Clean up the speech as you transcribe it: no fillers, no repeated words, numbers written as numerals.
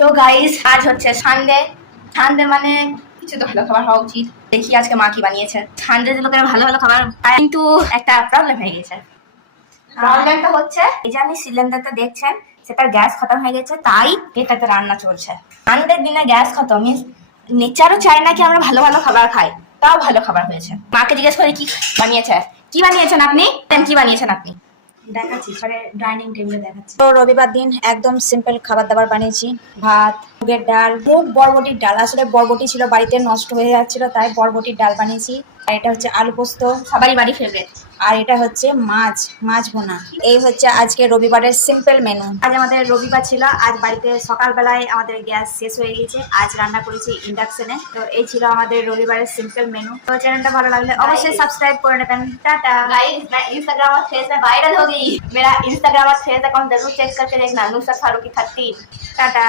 তো গাইস আজ হচ্ছে সানডে। সানডে মানে কিছু তো ভালো খাবার হওয়া উচিত। দেখি আজকে মা কি বানিয়েছে। সানডে যে লোকেরা ভালো ভালো খাবার খায়, কিন্তু একটা প্রবলেম হয়ে গেছে। প্রবলেমটা হচ্ছে এই যে আপনি সিলিন্ডারটা দেখছেন, সেটার গ্যাস খতম হয়ে গেছে, তাই এটাতে রান্না চলছে। সানডের দিনে গ্যাস খতম, নেচারও চায় না কি আমরা ভালো ভালো খাবার খাই, তাও ভালো খাবার হয়েছে। মাকে জিজ্ঞেস করে কি বানিয়েছে, কি বানিয়েছেন আপনি, কি বানিয়েছেন আপনি দেখাচ্ছি, পরে ডাইনিং টেবিলে দেখাচ্ছি। তো রবিবার দিন একদম সিম্পল খাবার দাবার বানিয়েছি। ভাত, মুগের ডাল, বরবটির ডাল। আসলে বরবটি ছিল বাড়িতে, নষ্ট হয়ে যাচ্ছিল, তাই বরবটির ডাল বানিয়েছি। আর এটা হচ্ছে আলু পোস্ত, সবারই বাড়ি ফেভারিট। আর এটা হচ্ছে মাছ ভুনা। এই হচ্ছে আজকে রবিবারের সিম্পল মেনু। আজ আমাদের রবিবার ছিল, আজ বাড়িতে সকালবেলায় আমাদের গ্যাস শেষ হয়ে গেছে, আজ রান্না করেছি ইন্ডাকশনে। তো এই ছিল আমাদের রবিবারের সিম্পল মেনু। তো চ্যানেলটা ভালো লাগলে অবশ্যই সাবস্ক্রাইব করে নেবেন। টাটা। गाइस मैं इंस्टाग्राम और फेस में वायरल हो गई। मेरा इंस्टाग्राम और फेस अकाउंट जरूर चेक करके देखना, नुसरत फारूकी 13। টাটা।